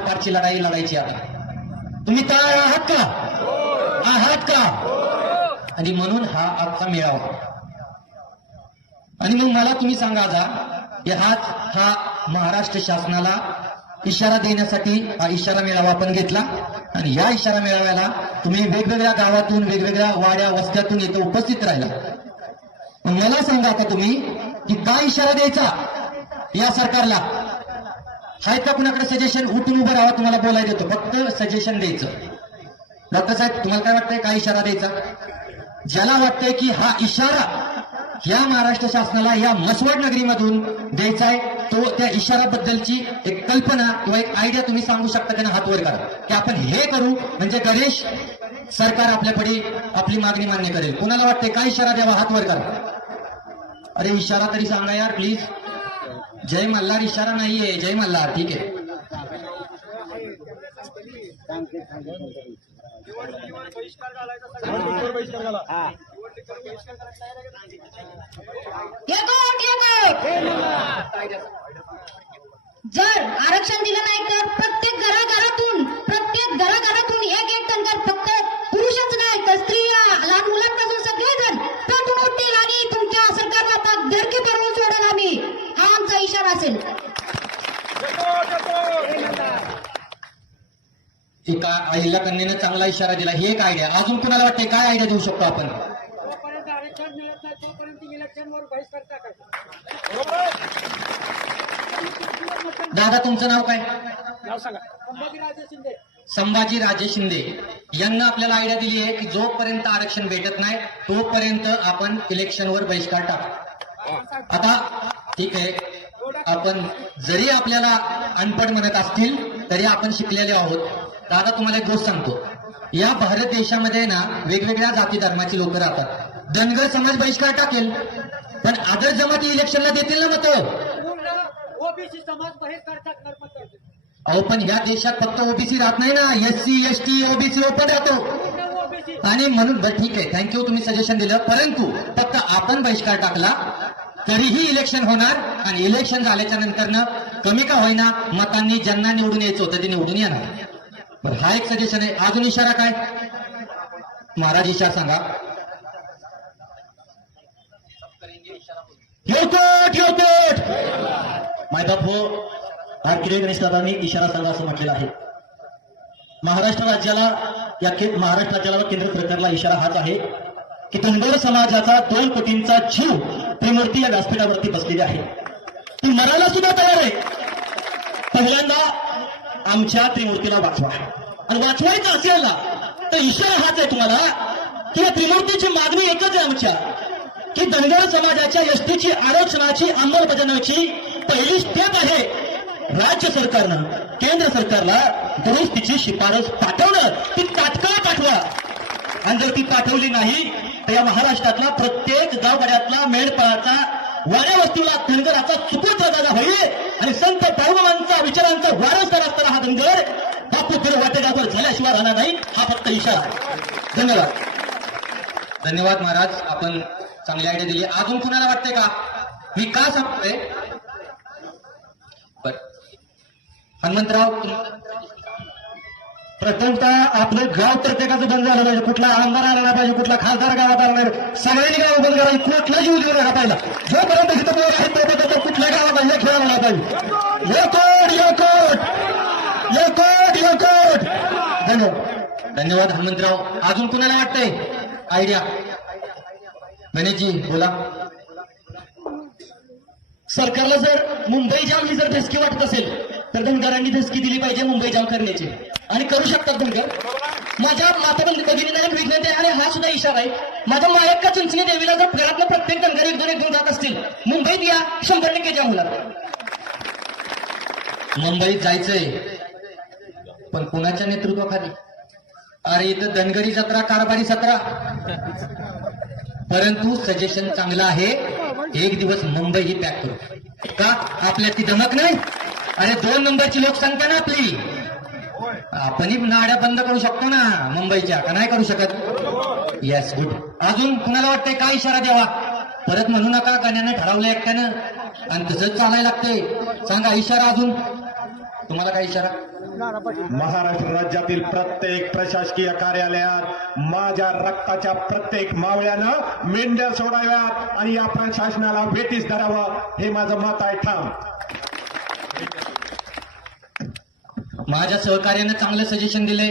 आरपारची लढाई लढायची आता. तुम्ही तयार आहात का? आहात का? आणि म्हणून हा आजचा मेळावा. आणि मग मला तुम्ही सांगा जा की हाच हा महाराष्ट्र शासनाला इशारा देण्यासाठी हा इशारा मेळावा आपण घेतला. आणि या इशारा मेळाव्याला तुम्ही वेगवेगळ्या गावातून वेगवेगळ्या वाड्या वस्त्यातून इथं उपस्थित राहिला. मग मला सांगा आता तुम्ही की काय इशारा द्यायचा या सरकारला? आहेत का कुणाकडे सजेशन उठून उभं राहा तुम्हाला बोलायला देतो. फक्त सजेशन द्यायचं. डॉक्टर साहेब तुम्हाला काय वाटतंय? काय इशारा द्यायचा? ज्याला वाटतंय की हा इशारा या महाराष्ट्र शासनाला या मसवड नगरीमधून द्यायचा आहे तो त्या इशाराबद्दलची एक कल्पना किंवा एक आयडिया तुम्ही सांगू शकता त्यांना हात वर करा. की आपण हे करू म्हणजे गणेश सरकार आपल्याकडे आपली मागणी मान्य करेल. कुणाला वाटतंय? काय इशारा द्यावा? हात वर करा. अरे इशारा तरी सांगा यार प्लीज जय मल्हार इशारा नाहीये. जय मल्हार ठीक आहे. जर आरक्षण दिलं नाही तर प्रत्येक घराघरातून प्रत्येक घराघरात एक एक टंकर फक्त पुरुषच नाही तर स्त्रिया लहान मुलांपासून सगळेजण पेटून उठतील आणि तुमच्या सरकारला आता धडकी भरवून सोडेल आम्ही हा आमचा इशारा असेल एका आईला कन्येनं चांगला इशारा दिला. ही एक आयडिया अजून कुणाला वाटते काय आयडिया देऊ शकतो आपण? जोपर्यंत आरक्षण मिळत नाही तोपर्यंत इलेक्शनवर बहिष्कार टाकायचा दादा तुमचं नाव काय? नाव सांगा. संभाजीराजे शिंदे. संभाजी राजे शिंदे. यांना आपल्याला आयडिया दिली आहे की जोपर्यंत आरक्षण भेटत नाही तोपर्यंत आपण इलेक्शनवर बहिष्कार टाकू. आता ठीक आहे. आपण जरी आपल्याला अनपढ म्हणत असतील तरी आपण शिकलेले आहोत. दादा तुम्हाला एक गोष्ट सांगतो. या भारत देशामध्ये ना वेगवेगळ्या जाती धर्माची लोक राहतात. धनगर समाज बहिष्कार टाकेल. पण आदर जमाती इलेक्शनला देतील ना मतं ओबीसी समाज बहिष्कार टाकणार अहो पण ह्या देशात फक्त ओबीसी राहत नाही ना. S C S T OBC open राहतो आणि म्हणून बरं ठीक आहे. थँक्यू तुम्ही सजेशन दिलं. परंतु फक्त आपण बहिष्कार टाकला तरीही इलेक्शन होणार आणि इलेक्शन झाल्याच्या नंतरनं कमी का होईना मतांनी ज्यांना निवडून यायचं होतं ते निवडून येणार. बरं हा एक सजेशन आहे. अजून इशारा काय? महाराज इशारा सांगा. योकोट योकोट आरकिरे गणेश दादांनी इशारा सांगा असं म्हटलेलं आहे. महाराष्ट्र राज्याला या के- महाराष्ट्र राज्याला व केंद्र सरकारला इशारा हाच आहे की धनगर समाजाचा दोन कोटींचा जीव त्रिमूर्ती या व्यासपीठावरती बसलेली आहे. ती मरायला सुद्धा तयार आहे. पहिल्यांदा आमच्या त्रिमूर्तीला वाचवा. आणि वाचवायचं असेल ना तर इशारा हाच आहे तुम्हाला. की या त्रिमूर्तीची मागणी एकच आहे आमच्या की धनगर समाजाच्या एसटीची आरक्षणाची अंमलबजावणीची पहिली स्टेप आहे राज्य सरकारनं केंद्र सरकारला दुरुस्तीची शिफारस पाठवणं. ती तात्काळ पाठवा. आणि जर ती पाठवली नाही तर या महाराष्ट्रातला प्रत्येक गावगाड्यातला मेंढपाळाचा वाड्या वस्तीला धनगराचा सुपुत्र दादा होईल. आणि संत पावबाबांचा विचारांचा वारसदार असताना हा धनगर बापू फिर वाटेगावर झाल्याशिवाय राहणार नाही हा फक्त इशारा. आहे धन्यवाद. धन्यवाद महाराज आपण चांगली आयडिया दिली. अजून कुणाला वाटतंय का? मी का सांगतोय? बर. हनुमंतराव प्रथमतः आपलं गाव प्रत्येकाचं बंद झालं पाहिजे. कुठला आमदार आला नाही पाहिजे कुठला खासदार गावात आला नाही. सगळ्यांनी गाव बंद करायची कुठला जीव देऊ नका पाहिजे जोपर्यंत तिथं बोल आहे तोपर्यंत कुठल्या गावात हे खेळायला आला पाहिजे. योकोट योकोट योकोट योकोट धन्यवाद. धन्यवाद हनुमंतराव. अजून कुणाला वाटतंय? आयडिया? गणेशजी बोला. सरकारला जर मुंबई जाम ही जर धसकी वाटत असेल तर धनगरांनी धसकी दिली पाहिजे मुंबई जाम करण्याची. आणि करू शकतात धनगर माझ्या माता भगिनीला एक विज्ञान आहे आणि हा सुद्धा इशारा आहे. माझ्या मायक्का चिंचणी देवीला जर घरातलं प्रत्येक धनगर एक दोन एक दोन जात असतील मुंबईत या शंभर टक्के जाम मुंबईत जायचंय पण कोणाच्या नेतृत्वाखाली? अरे इथं धनगरी जत्रा कारभारी सत्रा परंतु सजेशन चांगलं आहे एक दिवस मुंबई ही पॅक करू. का? आपल्यात ती धमक नाही? अरे दोन नंबरची लोकसंख्या ना आपली. आपणही नाड्या बंद करू शकतो ना मुंबईच्या. का नाही करू शकत? येस गुड अजून कुणाला वाटतंय काय इशारा द्यावा? परत म्हणू नका गाण्याने ठरवलं एकट्यानं. आणि तसंच चालायला लागतंय. सांगा इशारा अजून. तुम्हाला काय इशारा? महाराष्ट्र राज्यातील प्रत्येक प्रशासकीय कार्यालयात माझ्या रक्ताच्या प्रत्येक मावळ्यानं मेंढ्या सोडाव्यात आणि या प्रशासनाला भेटीस धरावं हे माझं मत आहे. ठाम माझ्या सहकार्यानं चांगलं सजेशन दिले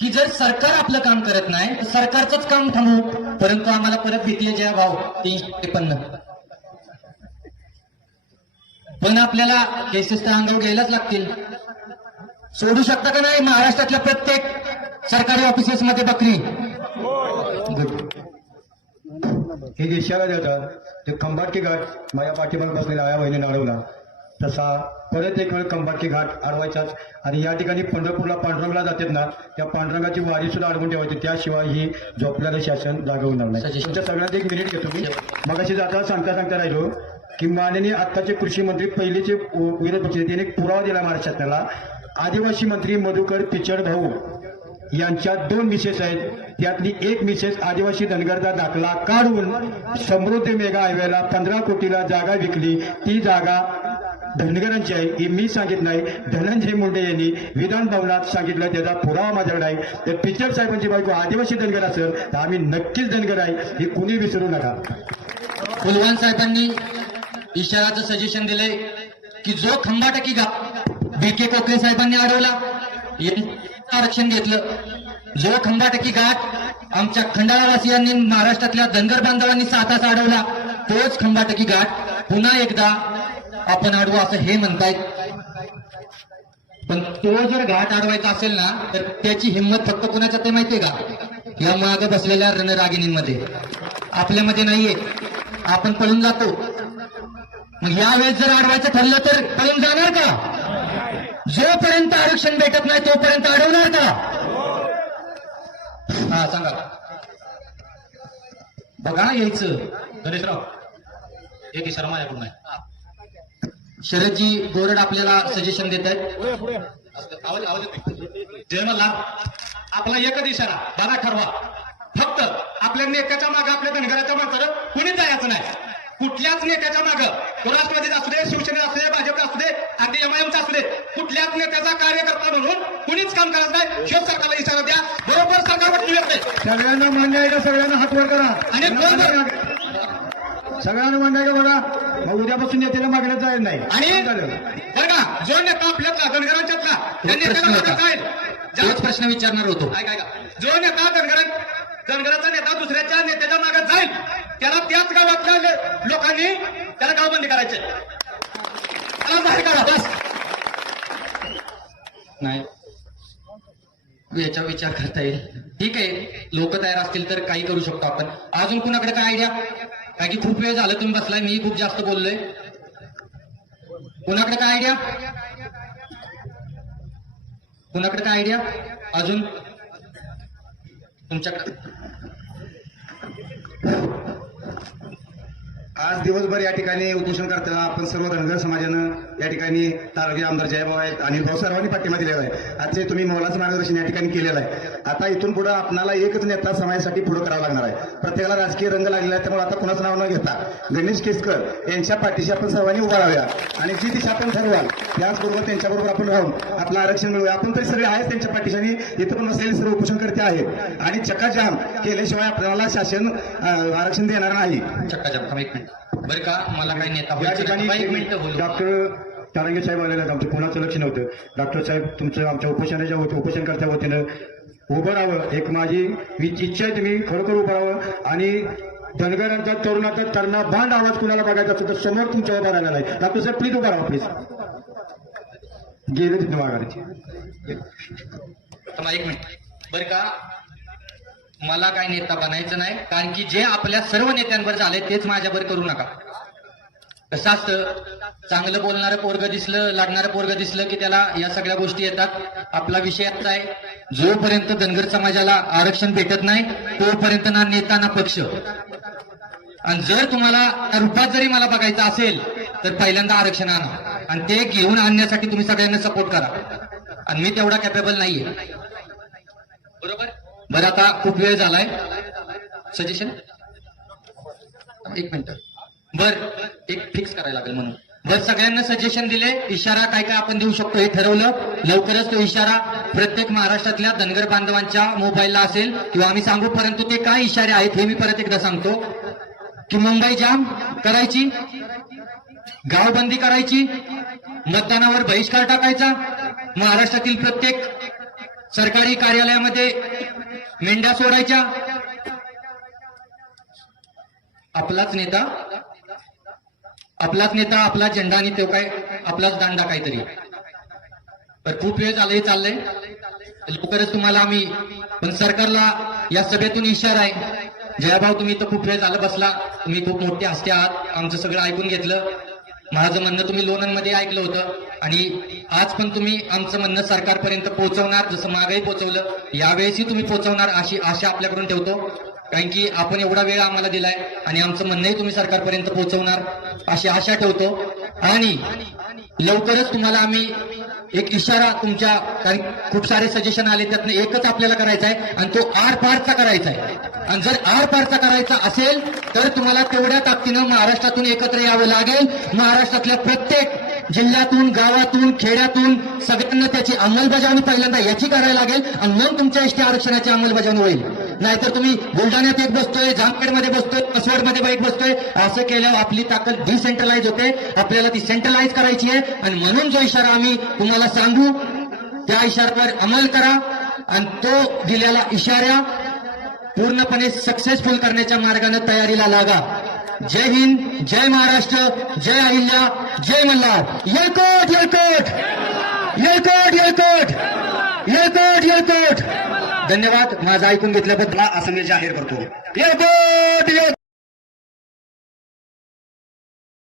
की जर सरकार आपलं काम करत नाही तर सरकारचंच काम थांबवू परंतु आम्हाला परत भीती आहे जया भाव तीनशे त्रेपन्न. पण आपल्याला केसेस तर अंगावर घ्यायलाच लागतील. सोडू शकता का नाही महाराष्ट्रातल्या प्रत्येक सरकारी ऑफिसेस मध्ये बकरी? हे जे इशारा देतात ते खंबाटकी गट माझ्या पाठीमागे बसलेल्या आया बहिणी नाडवला तसा परत एक वेळ खंबाटकी घाट अडवायचाच आणि या ठिकाणी पंढरपूरला पांडुरंगला जातात ना त्या पांडुरंगाची वारी सुद्धा अडवून ठेवायची. त्याशिवाय ही झोपलेलं शासन जागा होणार नाही. तुमच्या सगळ्यांना एक मिनिट घेतो मी मगाशी जाता सांगता सांगता राहिलो की माननीय आत्ताचे कृषी मंत्री पहिलेचे विरोध पक्ष त्यांनी एक पुरावा दिला महाराष्ट्राला आदिवासी मंत्री मधुकर पिचड भाऊ यांच्या दोन मिसेस आहेत. त्यातली एक मिसेस आदिवासी धनगरचा दाखला काढून समृद्धी मेगा हायवेला पंधरा कोटीला जागा विकली. ती जागा धनगरांची आहे ही मी सांगित नाही. धनंजय मुंडे यांनी विधान भवनात सांगितलं त्याचा पुरावा माझ्याकडे आहे तर पिचड साहेबांची बायको आदिवासी धनगर असेल तर आम्ही नक्कीच धनगर आहे हे कुणी विसरू नका. कुलवान साहेबांनी इशाराचं सजेशन दिलंय की जो खंबाटकी गा बी के कोकरे साहेबांनी अडवला यांनी आरक्षण घेतलं. जो खंबाटकी घाट आमच्या खंडाळावासियांनी महाराष्ट्रातल्या धनगर बांधवांनी सातास अडवला तोच खंबाटकी घाट पुन्हा एकदा आपण अडवू असं हे म्हणतायत. पण तो जर घाट अडवायचा असेल ना तर त्याची हिंमत फक्त कुणाच्या ते माहितीये का? या मागे बसलेल्या रणरागिणींमध्ये. आपल्यामध्ये नाहीये. आपण पळून जातो. मग यावेळेस जर अडवायचं ठरलं तर पळून जाणार का? जोपर्यंत आरक्षण भेटत नाही तोपर्यंत अडवणार का? हा सांगा. बघा यायचं गणेशराव एक शर्मा माझ्याकडून आहे. शरदजी गोरड आपल्याला सजेशन देत आहेत जयमल्ला आपला एकच इशारा बरा ठरवा. फक्त आपल्या नेत्याच्या मागे आपल्या धनगराच्या माणसानं कुणीच जायचं नाही. कुठल्याच नेत्याच्या मागं राष्ट्रवादीत असू दे शिवसेनेत असू दे भाजप असू दे अगदी एमआयएमचा असू दे कुठल्याच नेत्याचा कार्यकर्ता म्हणून कुणीच काम करत नाही. शिव सरकारला इशारा द्या. बरोबर सरकारवर येते सगळ्यांना मान्य आहे का? सगळ्यांना हात वर करा. आणि सगळ्यांना मान्य आहे का? बघा. उद्यापासून नेत्याला मागण्यात जाईल नाही. आणि. बरं का? जो नेता आपल्यातला धनगरांच्यातला त्या नेत्याला जाईल. तोच प्रश्न विचारणार होतो. ऐका ऐका. जो नेता धनगर धनगराचा नेता दुसऱ्याच्या नेत्याच्या मागे जाईल त्याला त्याच गावातल्या ले- लोकांनी त्याला गावबंदी करायचे. त्याला बाहेर काढा बस. नाही. याच्यावर विचार करता येईल. ठीक आहे. लोक तयार असतील तर काही करू शकतो आपण. अजून कुणाकडे काय आयडिया काय की खूप वेळ झालं तुम्ही बसलाय मी खूप जास्त बोललोय. कुणाकडे काय आयडिया कुणाकडे काय आयडिया अजून? तुमच्याकडे? आज दिवसभर या ठिकाणी उपोषण करतो आपण सर्व धनगर समाजानं या ठिकाणी तारवी आमदार जयभाऊ आहेत अनिल भाऊ सर्वांनी पाठिंबा दिलेला आहे. आजचे तुम्ही मोलाचं मार्गदर्शन या ठिकाणी केलेलं आहे. आता इथून पुढे आपल्याला एकच नेता समाजासाठी पुढे करावा लागणार आहे. प्रत्येकाला राजकीय रंग लागलेला आहे त्यामुळे आता कुणाचं नाव न घेता गणेश केसकर यांच्या पाठीशी आपण सर्वांनी उभा राहूया. आणि जी दिशा आपण ठरवाल त्याचबरोबर त्यांच्याबरोबर आपण राहून आपलं आरक्षण मिळवूया. आपण तरी सगळे आहेत त्यांच्या पाठीशी आणि इथं पण नसलेले सर्व उपोषणकर्ते आहेत. आणि चक्काजाम केल्याशिवाय आपल्याला शासन आरक्षण देणार नाही. चक्का जप एक मिनिट. बरं का? मला काही नेता या ठिकाणी डॉक्टर तारांगे साहेब आलेले आहेत आमचं. कोणाचं लक्ष नव्हतं. डॉक्टर साहेब तुमचं आमच्या उपोषणाच्या वती- उपोषणकर्त्या वतीनं उभं राहावं. एक माझी मी इच्छा आहे तुम्ही खरोखर उभं राहावं. आणि धनगरांचा तरुणाचा तरणा बांड आवाज कुणाला बघायचा असतो तर समोर तुमच्या उभा राहिलेला आहे. डॉक्टर साहेब प्लीज उभा राहा प्लीज गेले तिथे माघारीची एक मिनिट. बरं का? मला काय नेता बनायचं नाही कारण की जे आपल्या सर्व नेत्यांवर झाले तेच माझ्यावर करू नका. कसं असतं चांगलं बोलणारं पोरग दिसलं लागणारं पोरग दिसलं की त्याला या सगळ्या गोष्टी येतात. आपला विषय आजचा आहे जोपर्यंत धनगर समाजाला आरक्षण भेटत नाही तोपर्यंत ना नेता ना पक्ष. आणि जर तुम्हाला रूपात जरी मला बघायचं असेल तर पहिल्यांदा आरक्षण आणा. आणि ते घेऊन आणण्यासाठी तुम्ही सगळ्यांना सपोर्ट करा. आणि मी तेवढा कॅपेबल नाहीये. बरोबर? बरं आता खूप वेळ झालाय. सजेशन एक मिनिट. बर एक फिक्स करायला लागेल म्हणून. जर सगळ्यांना सजेशन दिले इशारा काय काय आपण देऊ शकतो हे ठरवलं लवकरच तो इशारा प्रत्येक महाराष्ट्रातल्या धनगर बांधवांच्या मोबाईलला असेल किंवा आम्ही सांगू परंतु ते काय इशारे आहेत हे मी परत एकदा सांगतो. की मुंबई जाम करायची गावबंदी करायची मतदानावर बहिष्कार टाकायचा महाराष्ट्रातील प्रत्येक सरकारी कार्यालयामध्ये मेंढ्या सोडायच्या. आपलाच नेता आपलाच नेता आपला झेंडा आणि तो काय? आपलाच दांडा काहीतरी. तर खूप वेळ झालं चाललंय. लवकरच तुम्हाला आम्ही पण सरकारला या सभेतून इशारा आहे. जयाभाऊ तुम्ही तर खूप वेळ झालं बसला. तुम्ही खूप मोठे हस्ते आहात. आमचं सगळं ऐकून घेतलं. माझं म्हणणं तुम्ही लोणंदमध्ये ऐकलं होतं. आणि आज पण तुम्ही आमचं म्हणणं सरकारपर्यंत पोहोचवणार जसं मागही पोहोचवलं यावेळेसही तुम्ही पोहोचवणार अशी आशा आपल्याकडून ठेवतो. कारण की आपण एवढा वेळ आम्हाला दिलाय आणि आमचं म्हणणंही तुम्ही सरकारपर्यंत पोहोचवणार अशी आशा ठेवतो. आणि लवकरच तुम्हाला आम्ही एक इशारा तुमच्या कारण खूप सारे सजेशन आले त्यातनं एकच आपल्याला करायचा आहे आणि तो आर पारचा करायचा आहे आणि जर आर पारचा करायचा असेल तर तुम्हाला तेवढ्या ताकदीनं महाराष्ट्रातून एकत्र यावं लागेल. महाराष्ट्रातल्या प्रत्येक जिल्ह्यातून गावातून खेड्यातून सगळ्यांना त्याची अंमलबजावणी पहिल्यांदा याची करायला लागेल आणि मग तुमच्या एसटी आरक्षणाची अंमलबजावणी होईल. नाहीतर तुम्ही बुलढाण्यात एक बसतोय जामखेडमध्ये बसतोय कसवडमध्ये एक बसतोय. असं केल्यावर आपली ताकद डिसेंट्रलाइज होते. आपल्याला ती सेंट्रलाइज करायची आहे. आणि म्हणून जो इशारा आम्ही तुम्हाला सांगू त्या इशाऱ्यावर अंमल करा. आणि तो दिलेला इशारा पूर्णपणे सक्सेसफुल करण्याच्या मार्गाने तयारीला लागा. जय हिंद जय महाराष्ट्र जय अहिल्या जय मल्हार. येळकोट येळकोट. येळकोट येळकोट. येळकोट येळकोट. धन्यवाद. माझं ऐकून घेतल्याबद्दल असं मी जाहीर करतो.